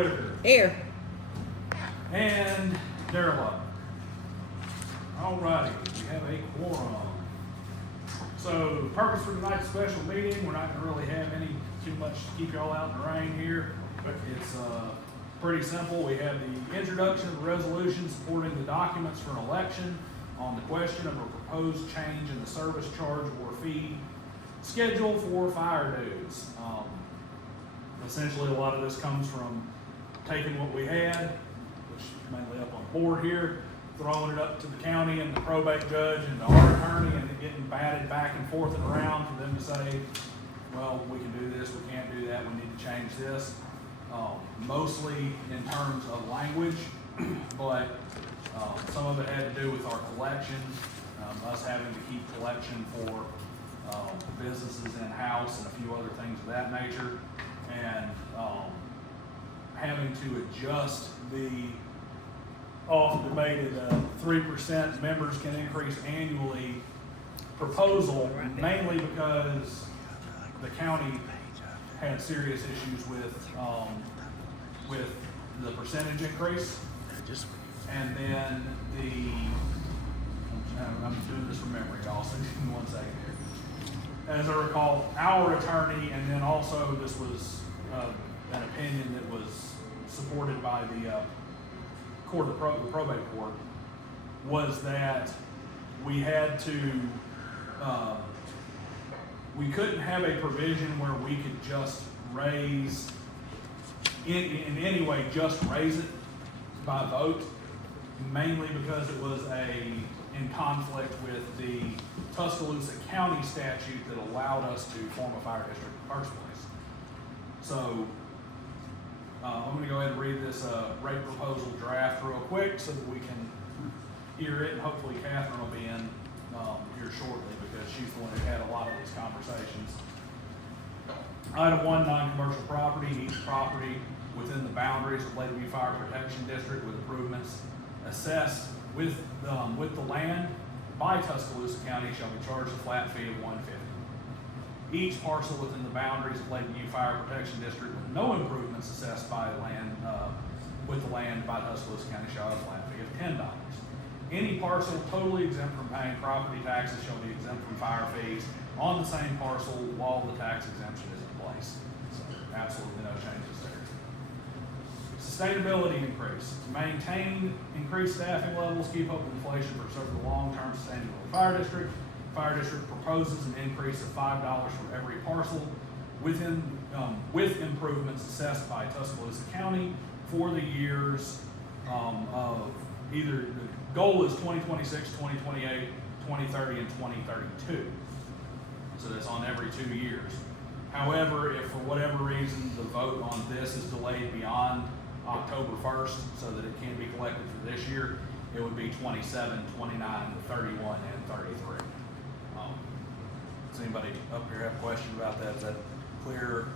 Whitaker. Here. And Darrell Love. Alrighty, we have a quorum. So, the purpose for tonight's special meeting, we're not gonna really have too much to keep y'all out in the rain here, but it's, pretty simple. We have the introduction of the resolution supporting the documents for an election on the question of a proposed change in the service charge or fee schedule for fire dues. Essentially, a lot of this comes from taking what we had, which is mainly up on the board here, throwing it up to the county and the probate judge and to our attorney, and it getting batted back and forth and around for them to say, well, we can do this, we can't do that, we need to change this. Mostly in terms of language, but some of it had to do with our collection, us having to keep collection for businesses in-house and a few other things of that nature, and having to adjust the oft-debated 3% members can increase annually proposal, mainly because the county had serious issues with the percentage increase, and then I'm doing this from memory, y'all, so give me 1 second here. As I recall, our attorney, and then also this was an opinion that was supported by the court, the probate court, was that we had to, we couldn't have a provision where we could just raise, in any way, just raise it by vote, mainly because it was in conflict with the Tuscaloosa County statute that allowed us to form a fire district in the first place. So, I'm going to go ahead and read this rate proposal draft real quick so that we can hear it, and hopefully Catherine will be in here shortly because she's the one who had a lot of these conversations. Item 1, non-commercial property. Each property within the boundaries of Lakeview Fire Protection District with improvements assessed with the land by Tuscaloosa County shall be charged a flat fee of $150. Each parcel within the boundaries of Lakeview Fire Protection District with no improvements assessed by with the land by Tuscaloosa County shall have a flat fee of $10. Any parcel totally exempt from paying property taxes shall be exempt from fire fees on the same parcel while the tax exemption is in place. So absolutely no changes there. Sustainability increase. To maintain increased staffing levels, keep up with inflation, preserve the long-term sustainability of the fire district. Fire district proposes an increase of $5 for every parcel with improvements assessed by Tuscaloosa County for the years of either, the goal is 2026, 2028, 2030, and 2032. So that's on every 2 years. However, if for whatever reason the vote on this is delayed beyond October 1st so that it can't be collected for this year, it would be 27, 29, 31, and 33. Does anybody up here have a question about that? Is that clear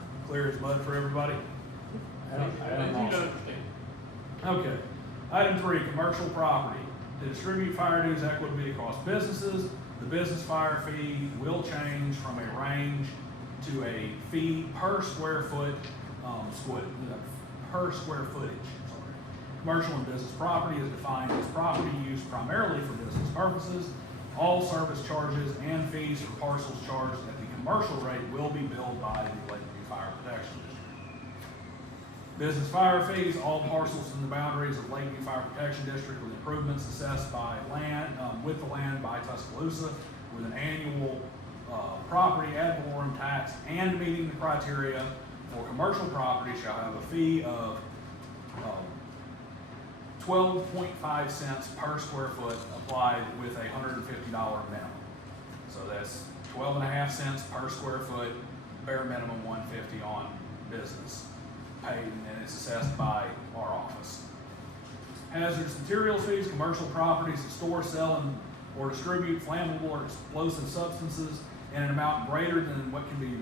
as mud for everybody? Okay. Item 3, commercial property. To distribute fire dues equitably across businesses, the business fire fee will change from a range to a fee per square foot, per square footage. Commercial and business property is defined as property used primarily for business purposes. All service charges and fees for parcels charged at the commercial rate will be billed by the Lakeview Fire Protection District. Business fire fees, all parcels in the boundaries of Lakeview Fire Protection District with improvements assessed by land, with the land by Tuscaloosa with an annual property ad valorem tax and meeting the criteria for commercial property shall have a fee of 12.5 cents per square foot applied with a $150 minimum. So that's 12.5 cents per square foot, bare minimum $150 on business paid, and it's assessed by our office. Hazardous materials fees, commercial properties that store, sell, or distribute flammable or explosive substances in an amount greater than what can be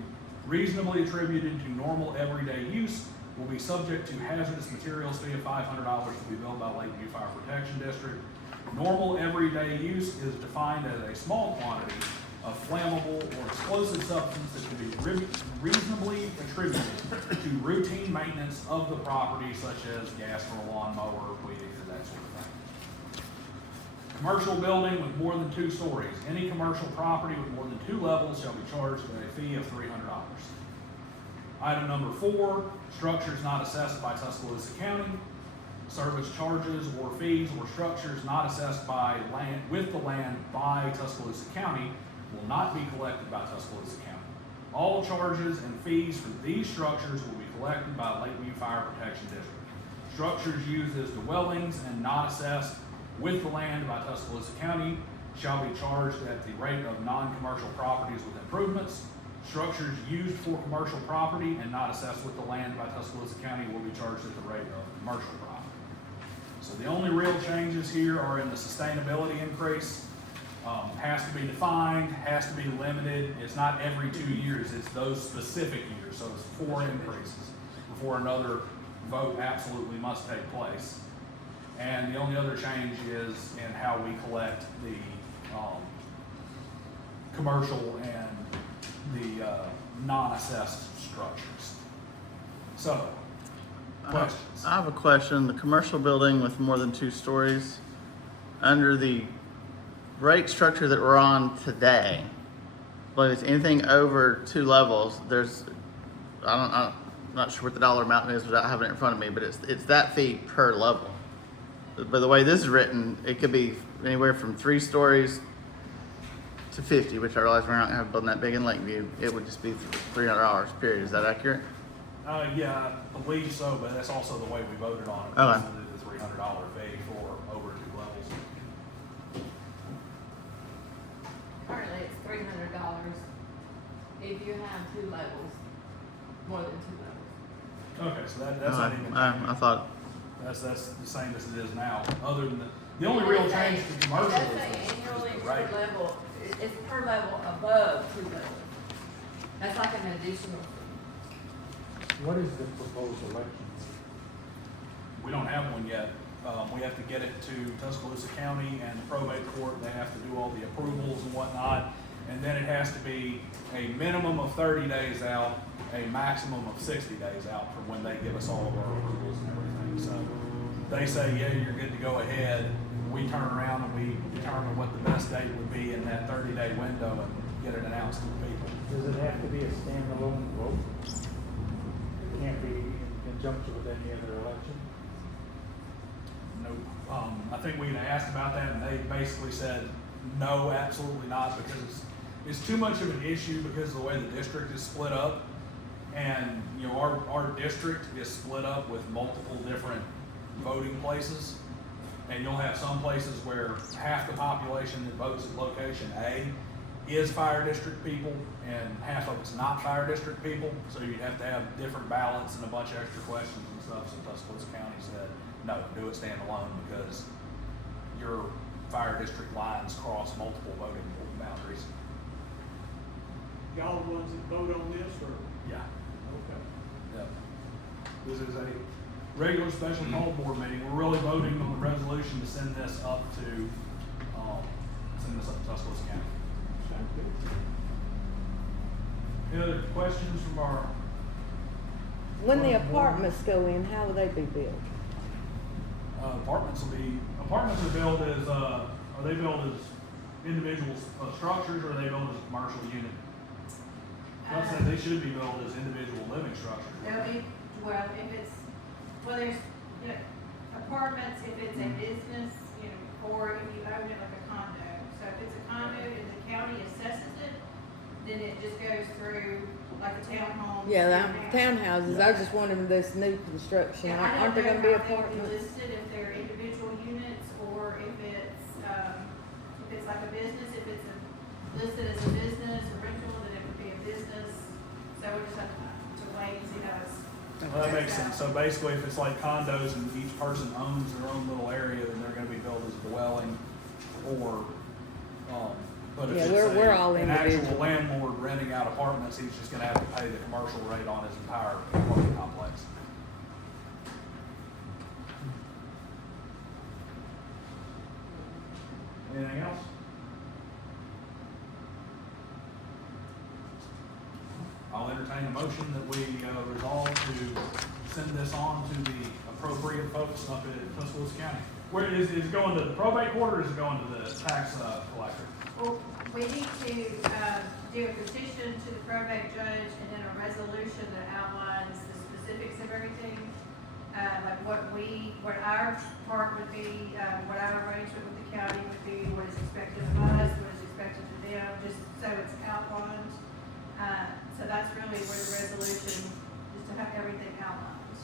reasonably attributed to normal everyday use will be subject to hazardous materials fee of $500 to be billed by Lakeview Fire Protection District. Normal everyday use is defined as a small quantity of flammable or explosive substance that can be reasonably attributed to routine maintenance of the property, such as gas for a lawnmower, weed eater, that sort of thing. Commercial building with more than 2 stories. Any commercial property with more than 2 levels shall be charged a fee of $300. Item number 4, structures not assessed by Tuscaloosa County. Service charges or fees or structures not assessed by land with the land by Tuscaloosa County will not be collected by Tuscaloosa County. All charges and fees for these structures will be collected by Lakeview Fire Protection District. Structures used as dwellings and not assessed with the land by Tuscaloosa County shall be charged at the rate of non-commercial properties with improvements. Structures used for commercial property and not assessed with the land by Tuscaloosa County will be charged at the rate of commercial property. So the only real changes here are in the sustainability increase. Has to be defined, has to be limited. It's not every 2 years, it's those specific years. So it's 4 increases before another vote absolutely must take place. And the only other change is in how we collect the commercial and the non-assessed structures. So, questions? I have a question. The commercial building with more than 2 stories, under the rate structure that we're on today, but if it's anything over 2 levels, I'm not sure what the dollar amount is without having it in front of me, but it's that fee per level. But the way this is written, it could be anywhere from 3 stories to 50, which I realize we're not going to have a building that big in Lakeview. It would just be $300, period. Is that accurate? Yeah, I believe so, but that's also the way we voted on it. Okay. The $300 fee for over 2 levels. Currently, it's $300 if you have 2 levels, more than 2 levels. Okay, so that's not even. I thought. That's the same as it is now. Other than the only real change to commercial It does say is annually the per rate. level, it's per level above 2 levels. That's like an additional. What is the proposed election? We don't have one yet. We have to get it to Tuscaloosa County and the probate court. They have to do all the approvals and whatnot. And then it has to be a minimum of 30 days out, a maximum of 60 days out from when they give us all of our approvals and everything. So they say, yeah, you're good to go ahead. We turn around and we determine what the best date would be in that 30-day window and get it announced to the people. Does it have to be a standalone vote? It can't be in conjunction with any other election? Nope. I think we had asked about that, and they basically said, no, absolutely not, because it's too much of an issue because of the way the district is split up. And, you know, our district is split up with multiple different voting places. And you'll have some places where half the population that votes at location A is fire district people, and half of it's not fire district people. So you'd have to have different ballots and a bunch of extra questions and stuff. So Tuscaloosa County said, no, do it standalone because your fire district lines cross multiple voting boundaries. Y'all the ones that vote on this, or? Yeah. Okay. Yep. This is a regular special call board meeting. We're really voting on the resolution to send this up to Tuscaloosa County. Sounds good. Any other questions from our? When the apartments go in, how will they be built? Apartments are built as, are they built as individual structures, or are they built as a commercial unit? I said they should be built as individual living structures. They'll be, well, if it's, well, there's, you know, apartments, if it's a business, you know, or if you own it like a condo. So if it's a condo and the county assesses it, then it just goes through like a townhome. Yeah, townhouses, I just wondered if this new construction, Yeah, I aren't don't there know gonna be how they apartments? listed, if they're individual units or if it's like a business, if it's listed as a business or rental, then it would be a business. So we just have to wait and see how it's. Well, that makes sense. So basically, if it's like condos and each person owns their own little area, then they're gonna be built as a dwelling or, but if Yeah, it's we're all an actual individual. landlord renting out apartments, he's just gonna have to pay the commercial rate on his entire apartment complex. Anything else? entertain a motion that we resolve to send this on to the appropriate folks up at Tuscaloosa County. Where is it going to the probate court or is it going to the tax collector? Well, we need to, do a petition to the probate judge and then a resolution that outlines the specifics of everything. Like what our part would be, what our arrangement with the county would be, what is expected of us, what is expected of them, just so it's outlined. So that's really where the resolution, just to have everything outlined.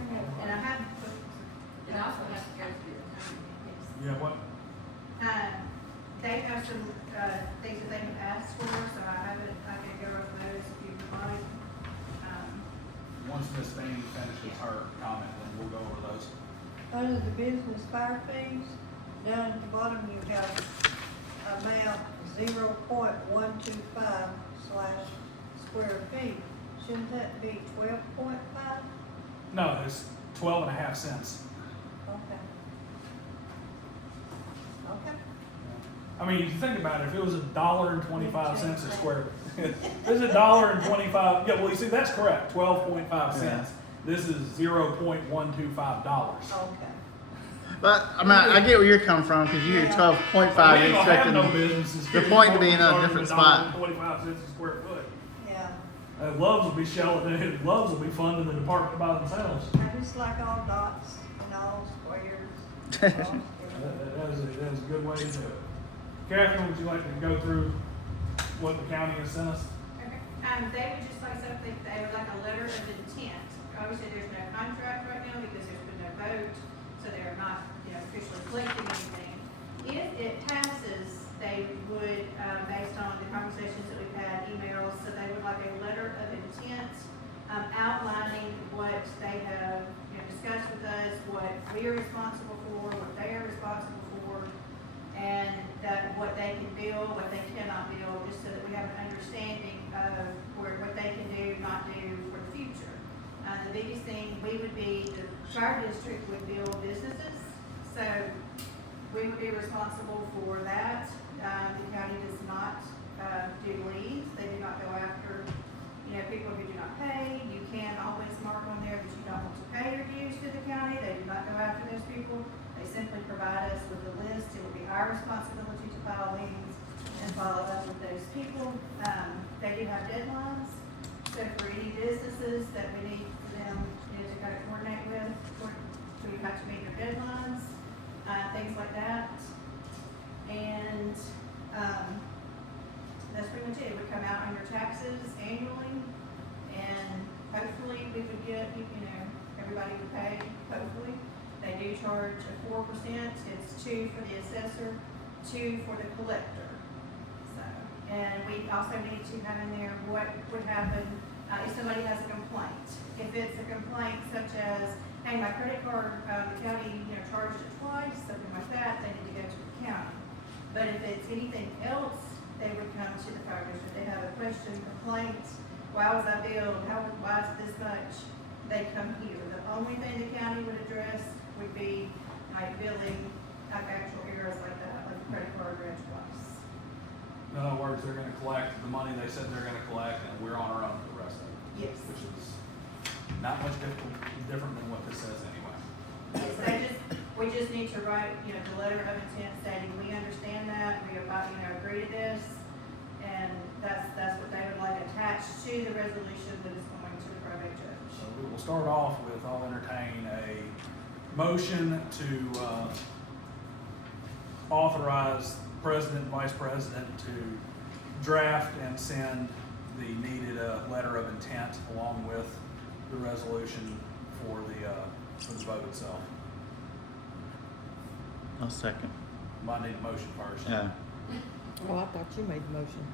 And I have, It also has to go through the county. Yeah, what? they have some, things that they have asked for, so I can go over those if you would like. Once Ms. Bean finishes her comment, then we'll go over those. Under the business fire fees, down at the bottom you have amount 0.125/square feet. Shouldn't that be 12.5? No, it's 12.5 cents. Okay. Okay. I mean, you think about it, if it was $1.25 a square, if it's $1.25, yeah, well, you see, that's correct, 12.5 cents. This is $0.125. Okay. But I mean, I get where you're coming from because you hear 12.5, We you're ain't gonna have no expecting. businesses. the point to be in a different spot. 25 cents a square foot. Yeah. Loves will be shelling, Loves will be funding the department by themselves. I just like all dots and all squares. That is a good way to do it. Catherine, would you like to go through what the county has sent us? Okay. They would just like something, they would like a letter of intent. Obviously, there's no contract right now because there's been no vote, so they're not, officially collecting anything. If it passes, they would, based on the conversations that we've had, emails, so they would like a letter of intent, outlining what they have, discussed with us, what we are responsible for, what they are responsible for, and that what they can build, what they cannot build, just so that we have an understanding of what they can do, not do for the future. The biggest thing, we would be, the fire district would build businesses, so we would be responsible for that. The county does not, do leads, they do not go after, people who do not pay. You can always mark on there that you don't want to pay your dues to the county, they do not go after those people. They simply provide us with a list, it will be our responsibility to file liens and follow up with those people. They do have deadlines, so for any businesses that we need them, to kind of coordinate with, we have to meet their deadlines, things like that. And, that's pretty much it. It would come out on your taxes annually, and hopefully we would get, everybody would pay, hopefully. They do charge a 4%, it's 2 for the assessor, 2 for the collector. So, and we also need to have in there what would happen, if somebody has a complaint. If it's a complaint such as, hey, my credit card, the county, charged it twice, something like that, they need to go to the county. But if it's anything else, they would come to the fire district. They have a question, complaint, why was I billed, why is it this much? They come here. The only thing the county would address would be like billing, like actual errors like that, like the credit card read twice. In other words, they're gonna collect the money they said they're gonna collect, and we're on our own for the rest of it. Yes. Which is not much different than what this says anyway. Yes, we just need to write, the letter of intent stating, we understand that, we about, agree to this, and that's what they would like attached to the resolution that is going to the probate judge. So we will start off with, I'll entertain a motion to authorize president and vice president to draft and send the needed letter of intent along with the resolution for the vote itself. I'll second. Might need a motion first. Yeah. Oh, I thought you made the motion.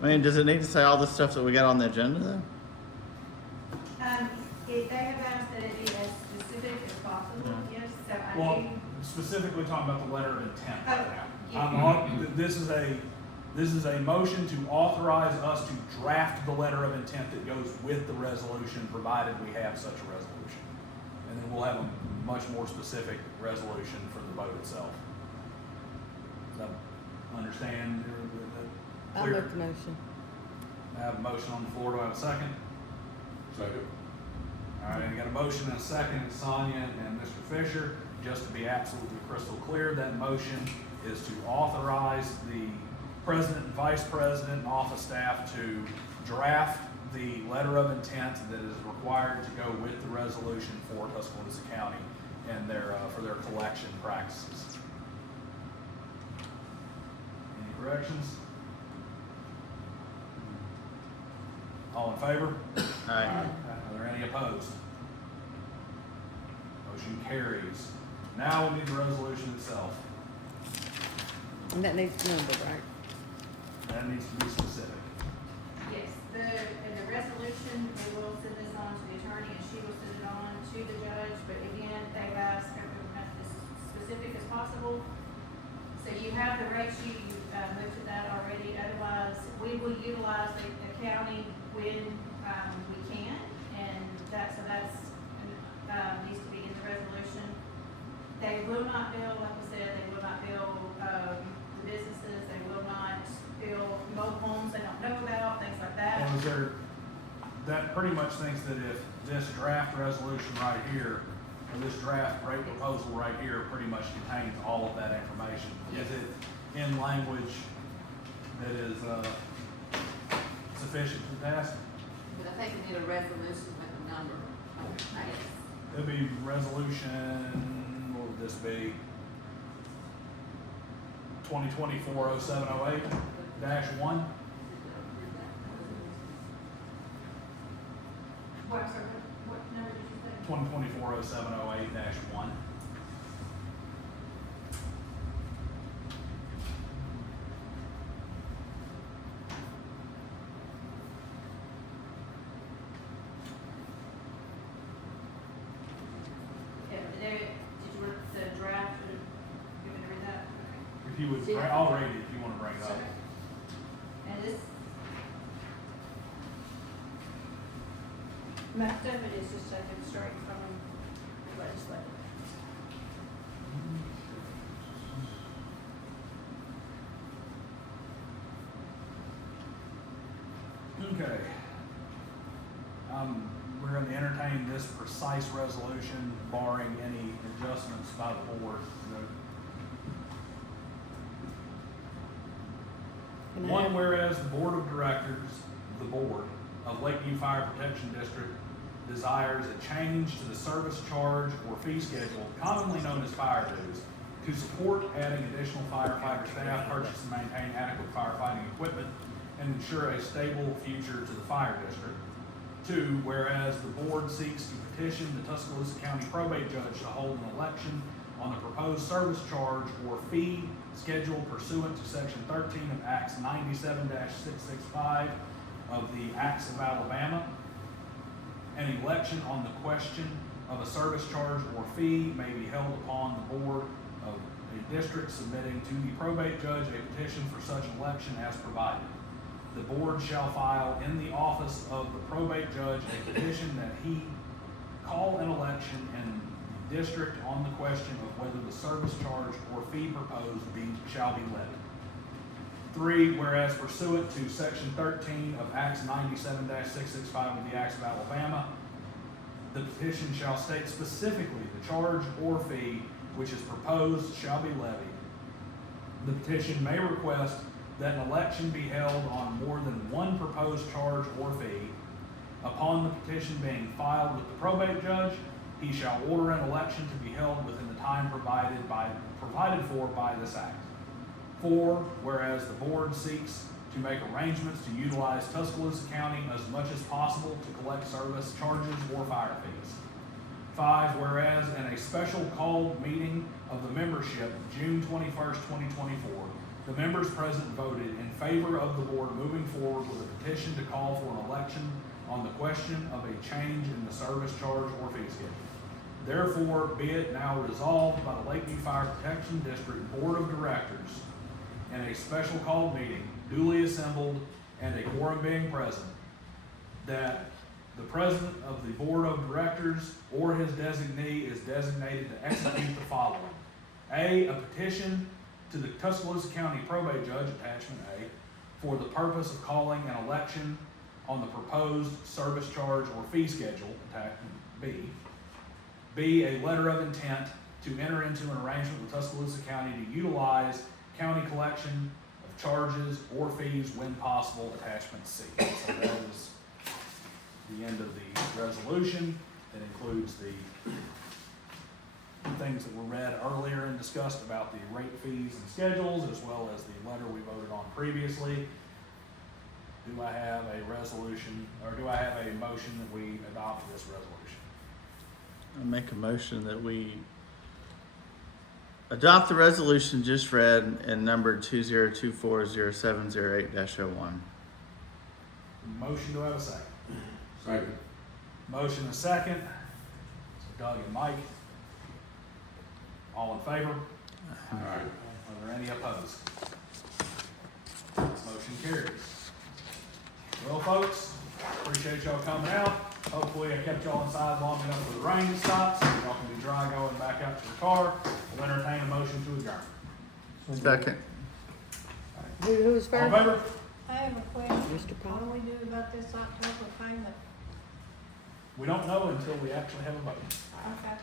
I mean, does it need to say all the stuff that we got on the agenda though? They have asked that it be as specific as possible, Yeah. yes, so I Well, do. specifically talking about the letter of intent right Oh, now. yeah. This is a motion to authorize us to draft the letter of intent that goes with the resolution, provided we have such a resolution. And then we'll have a much more specific resolution for the vote itself. Does that understand? I'll Clear? make the motion. I have a motion on the floor. Do I have a second? Second. All right, I got a motion and a second, Sonia and Mr. Fisher. Just to be absolutely crystal clear, that motion is to authorize the president and vice president and office staff to draft the letter of intent that is required to go with the resolution for Tuscaloosa County and for their collection practices. Any corrections? All in favor? Aye. Are there any opposed? Motion carries. Now we need the resolution itself. And that needs number, right? That needs to be specific. Yes, in the resolution, they will send this on to the attorney and she will send it on to the judge, but again, they've asked everyone as specific as possible. So you have the rate sheet, you've looked at that already, otherwise, we will utilize the county when, we can, and that's needs to be in the resolution. They will not bill, like I said, they will not bill, the businesses, they will not bill mobile homes they don't know about, things like that. Well, that pretty much thinks that if this draft resolution right here, or this draft rate proposal right here pretty much contains all of that information. Is it in language that is, sufficient to pass? But I think we need a resolution with a number. It'll be resolution, what would this be? 2024-0708-1. What, sorry, what number did you say? 2024-0708-1. Yeah, did you want the draft, or you want to read that? Okay. If you would, Yeah. I'll read it if you want to bring it up. Okay. And this, most of it is just taken straight from the legislature. Okay. We're going to entertain this precise resolution barring any adjustments by the board. One, whereas the Board of Directors, the Board of Lakeview Fire Protection District desires a change to the service charge or fee schedule, commonly known as fire dues, to support adding additional firefighter staff, purchase and maintain adequate firefighting equipment, and ensure a stable future to the fire district. Two, whereas the board seeks to petition the Tuscaloosa County probate judge to hold an election on the proposed service charge or fee schedule pursuant to section 13 of Acts 97-665 of the Acts of Alabama. An election on the question of a service charge or fee may be held upon the board of a district submitting to the probate judge a petition for such election as provided. The board shall file in the office of the probate judge a petition that he call an election in the district on the question of whether the service charge or fee proposed shall be levied. Three, whereas pursuant to section 13 of Acts 97-665 of the Acts of Alabama, the petition shall state specifically the charge or fee which is proposed shall be levied. The petition may request that an election be held on more than one proposed charge or fee. Upon the petition being filed with the probate judge, he shall order an election to be held within the time provided for by this act. Four, whereas the board seeks to make arrangements to utilize Tuscaloosa County as much as possible to collect service charges or fire fees. Five, whereas in a special called meeting of the membership, June 21st, 2024, the members present voted in favor of the board moving forward with a petition to call for an election on the question of a change in the service charge or fee schedule. Therefore, be it now resolved by the Lakeview Fire Protection District Board of Directors in a special called meeting, duly assembled and a quorum being present, that the president of the Board of Directors or his designee is designated to execute the following. A petition to the Tuscaloosa County Probate Judge, attachment A, for the purpose of calling an election on the proposed service charge or fee schedule, attachment B. B, a letter of intent to enter into an arrangement with Tuscaloosa County to utilize county collection of charges or fees when possible, attachment C. So that is the end of the resolution. That includes the things that were read earlier and discussed about the rate fees and schedules, as well as the letter we voted on previously. Do I have a resolution, or do I have a motion that we adopt this resolution? I make a motion that we adopt the resolution just read and numbered 20240708-01. Motion, do I have a second? Second. Motion and second. So Doug and Mike. All in favor? All right. Are there any opposed? Motion carries. Well, folks, appreciate y'all coming out. Hopefully I kept y'all inside long enough for the rain to stop, so y'all can be dry going back out to your car. We'll entertain a motion to adjourn. Second. Who was All in first? favor? I have a question. Mr. What do Powell? we do about this October payment? We don't know until we actually have a vote. Okay.